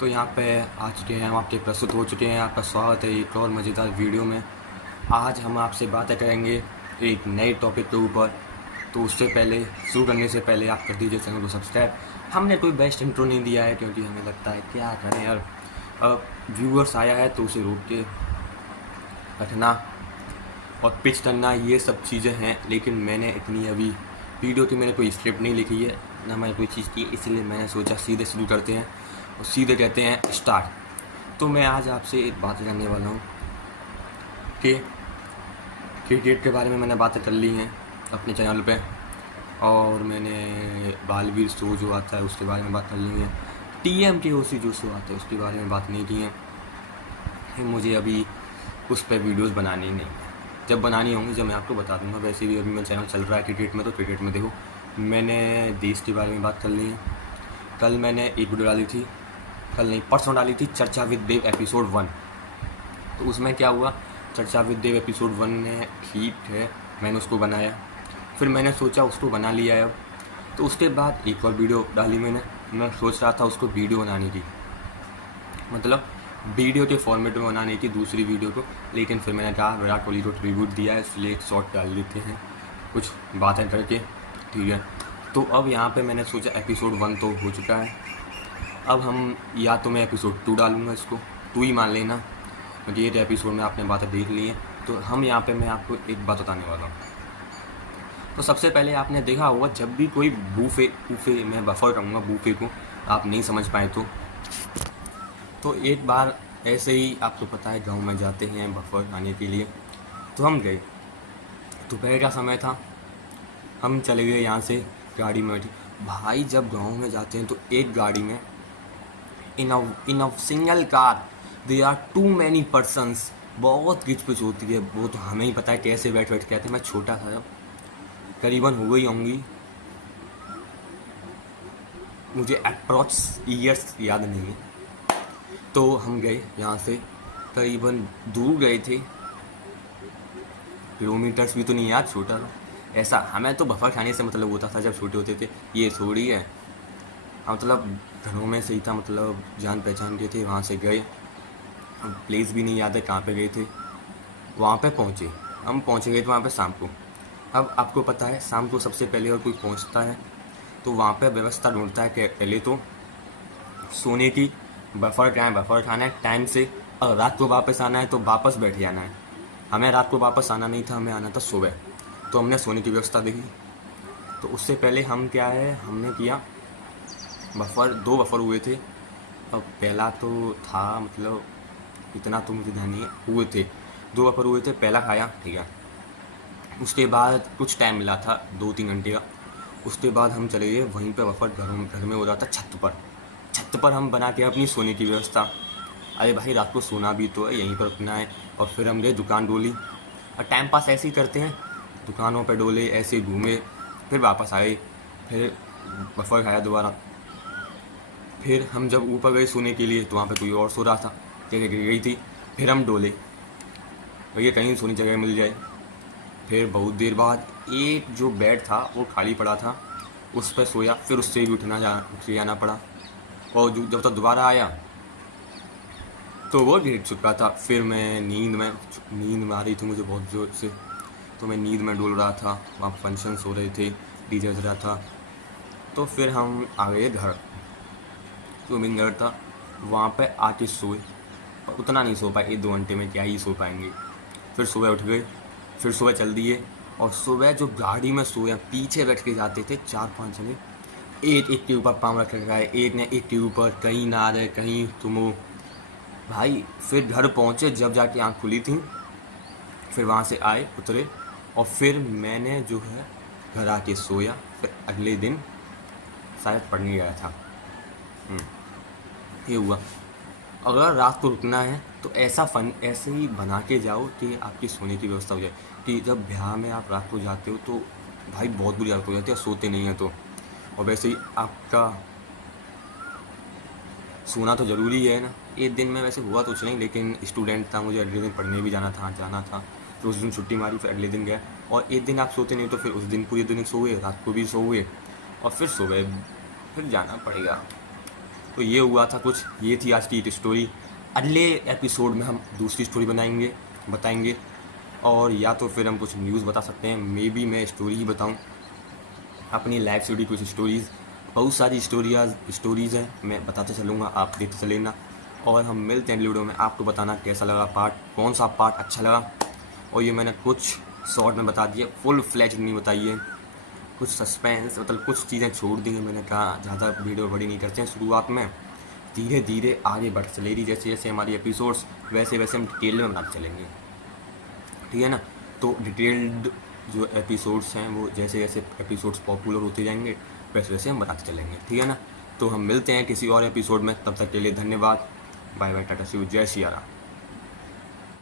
तो यहाँ पे आ चुके हैं, हम आपके प्रस्तुत हो चुके हैं। आपका स्वागत है एक और मज़ेदार वीडियो में। आज हम आपसे बातें करेंगे एक नए टॉपिक के ऊपर। तो उससे पहले, शुरू करने से पहले आप कर दीजिए चैनल को सब्सक्राइब। हमने कोई बेस्ट इंट्रो नहीं दिया है क्योंकि हमें लगता है क्या करें यार, व्यूअर्स आया है तो उसे रोक के रखना और पिच करना, ये सब चीज़ें हैं। लेकिन मैंने इतनी अभी वीडियो की मैंने कोई स्क्रिप्ट नहीं लिखी है, ना मैंने कोई चीज़ की, इसलिए मैंने सोचा सीधे शुरू करते हैं और सीधे कहते हैं स्टार्ट। तो मैं आज आपसे एक बात करने वाला हूँ कि क्रिकेट के बारे में मैंने बातें कर ली हैं अपने चैनल पे, और मैंने बालवीर शो जो आता है उसके बारे में बात कर ली है। TMKOC जो शो आता है उसके बारे में बात नहीं की है। मुझे अभी उस पर वीडियोस बनानी नहीं है, जब बनानी होंगी जब मैं आपको बता दूंगा। वैसे भी अभी मेरा चैनल चल रहा है क्रिकेट में, तो क्रिकेट में देखो मैंने देश के बारे में बात कर ली है। कल मैंने एक वीडियो डाली थी, कल नहीं परसों डाली थी, चर्चा विद देव एपिसोड 1। तो उसमें क्या हुआ, चर्चा विद देव एपिसोड 1 में ठीक है मैंने उसको बनाया, फिर मैंने सोचा उसको बना लिया है अब। तो उसके बाद एक और वीडियो डाली मैं सोच रहा था उसको वीडियो बनाने की, मतलब वीडियो के फॉर्मेट में बनाने की दूसरी वीडियो को। लेकिन फिर मैंने कहा विराट कोहली को ट्रिब्यूट दिया है, इसलिए एक शॉर्ट डाल देते हैं कुछ बातें करके, ठीक है। तो अब यहाँ पे मैंने सोचा एपिसोड 1 तो हो चुका है, अब हम या तो मैं एपिसोड 2 डालूँगा, इसको 2 ही मान लेना क्योंकि ये एपिसोड में आपने बातें देख ली हैं। तो हम यहाँ पे मैं आपको एक बात बताने वाला हूँ। तो सबसे पहले आपने देखा होगा जब भी कोई बूफे मैं बफर कहूँगा, बूफे को आप नहीं समझ पाए तो एक बार ऐसे ही, आपको पता है गांव में जाते हैं बफर खाने के लिए। तो हम गए, दोपहर का समय था, हम चले गए यहाँ से गाड़ी में बैठे। भाई जब गांव में जाते हैं तो एक गाड़ी में in a single car they are too many persons, बहुत किचपिच होती है। वो तो हमें ही पता है कैसे बैठ के आते हैं। मैं छोटा था जब, करीबन हो गई होंगी, मुझे अप्रॉक्स ईयर्स याद नहीं है। तो हम गए यहाँ से, करीबन दूर गए थे, किलोमीटर्स भी तो नहीं याद, छोटा था ऐसा। हमें तो बफर खाने से मतलब होता था जब छोटे होते थे, ये थोड़ी है मतलब घरों में से ही था, मतलब जान पहचान के थे। वहाँ से गए, प्लेस भी नहीं याद है कहाँ पे गए थे। वहाँ पे पहुँचे, हम पहुँचे गए थे वहाँ पे शाम को। अब आपको पता है शाम को सबसे पहले अगर कोई पहुँचता है तो वहाँ पे व्यवस्था ढूंढता है कि पहले तो सोने की, बफर खाना है टाइम से, और रात को वापस आना है तो वापस बैठ जाना है। हमें रात को वापस आना नहीं था, हमें आना था सुबह। तो हमने सोने की व्यवस्था देखी। तो उससे पहले हम क्या है हमने किया, दो बफर हुए थे। अब पहला तो था, मतलब इतना तो मुझे ध्यान नहीं है, हुए थे 2 बफर हुए थे। पहला खाया, ठीक है। उसके बाद कुछ टाइम मिला था 2-3 घंटे का। उसके बाद हम चले गए वहीं पर, बफर घर में हो रहा था छत पर हम बना के अपनी सोने की व्यवस्था। अरे भाई रात को सोना भी तो है, यहीं पर रुकना है। और फिर हम गए दुकान डोली, और टाइम पास ऐसे ही करते हैं, दुकानों पर डोले, ऐसे घूमे, फिर वापस आए, फिर बफर खाया दोबारा। फिर हम जब ऊपर गए सोने के लिए तो वहाँ पे कोई और सो रहा था, जगह गिर गई थी। फिर हम डोले, भैया कहीं सोने जगह मिल जाए। फिर बहुत देर बाद एक जो बेड था वो खाली पड़ा था, उस पर सोया। फिर उससे भी उठ जाना पड़ा, और जब तक दोबारा आया तो वो गिर चुका था। फिर मैं नींद में आ रही थी मुझे बहुत ज़ोर से, तो मैं नींद में डोल रहा था। वहाँ फंक्शन हो रहे थे, डीजे बज रहा था। तो फिर हम आ गए घर, तो मेन घर था, वहाँ पे आके सोए। उतना नहीं सो पाए, 1-2 घंटे में क्या ही सो पाएंगे। फिर सुबह उठ गए, फिर सुबह चल दिए। और सुबह जो गाड़ी में सोया, पीछे बैठ के जाते थे 4-5 जने, एक के ऊपर पाँव रख रखा है, एक ने एक के ऊपर, कहीं ना रहे कहीं तुम हो भाई। फिर घर पहुँचे, जब जाके आँख खुली थी, फिर वहाँ से आए, उतरे, और फिर मैंने जो है घर आके सोया। फिर अगले दिन शायद पढ़ने गया था। ये हुआ। अगर रात को रुकना है तो ऐसे ही बना के जाओ कि आपकी सोने की व्यवस्था हो जाए, कि जब ब्याह में आप रात को जाते हो तो भाई बहुत बुरी हालत हो जाती है, सोते नहीं हैं तो। और वैसे ही आपका सोना तो ज़रूरी है ना। एक दिन में वैसे हुआ तो कुछ नहीं, लेकिन स्टूडेंट था, मुझे अगले दिन पढ़ने भी जाना था। तो उस दिन छुट्टी मारी, फिर अगले दिन गया। और एक दिन आप सोते नहीं तो फिर उस दिन पूरे दिन सोए, रात को भी सोए, और फिर सुबह फिर जाना पड़ेगा। तो ये हुआ था कुछ, ये थी आज की एक स्टोरी। अगले एपिसोड में हम दूसरी स्टोरी बताएंगे, और या तो फिर हम कुछ न्यूज़ बता सकते हैं, मे बी मैं स्टोरी ही बताऊँ, अपनी लाइफ से जुड़ी कुछ स्टोरीज़। बहुत सारी स्टोरीज़ हैं, मैं बताते चलूँगा, आप देखते चलेना। और हम मिलते हैं अगले वीडियो में। आपको बताना कैसा लगा पार्ट, कौन सा पार्ट अच्छा लगा। और ये मैंने कुछ शॉर्ट में बता दिया, फुल फ्लैज नहीं बताई है, कुछ सस्पेंस, मतलब कुछ चीज़ें छोड़ दी हैं। मैंने कहा ज़्यादा वीडियो बड़ी नहीं करते हैं शुरुआत में, धीरे धीरे आगे बढ़ चलेगी। जैसे जैसे हमारी एपिसोड्स वैसे वैसे हम डिटेल में बनाते चलेंगे, ठीक है ना। तो डिटेल्ड जो एपिसोड्स हैं वो जैसे जैसे एपिसोड्स पॉपुलर होते जाएंगे वैसे वैसे हम बनाते चलेंगे, ठीक है ना। तो हम मिलते हैं किसी और एपिसोड में, तब तक के लिए धन्यवाद। Bye bye, tata see you, जय सिया राम।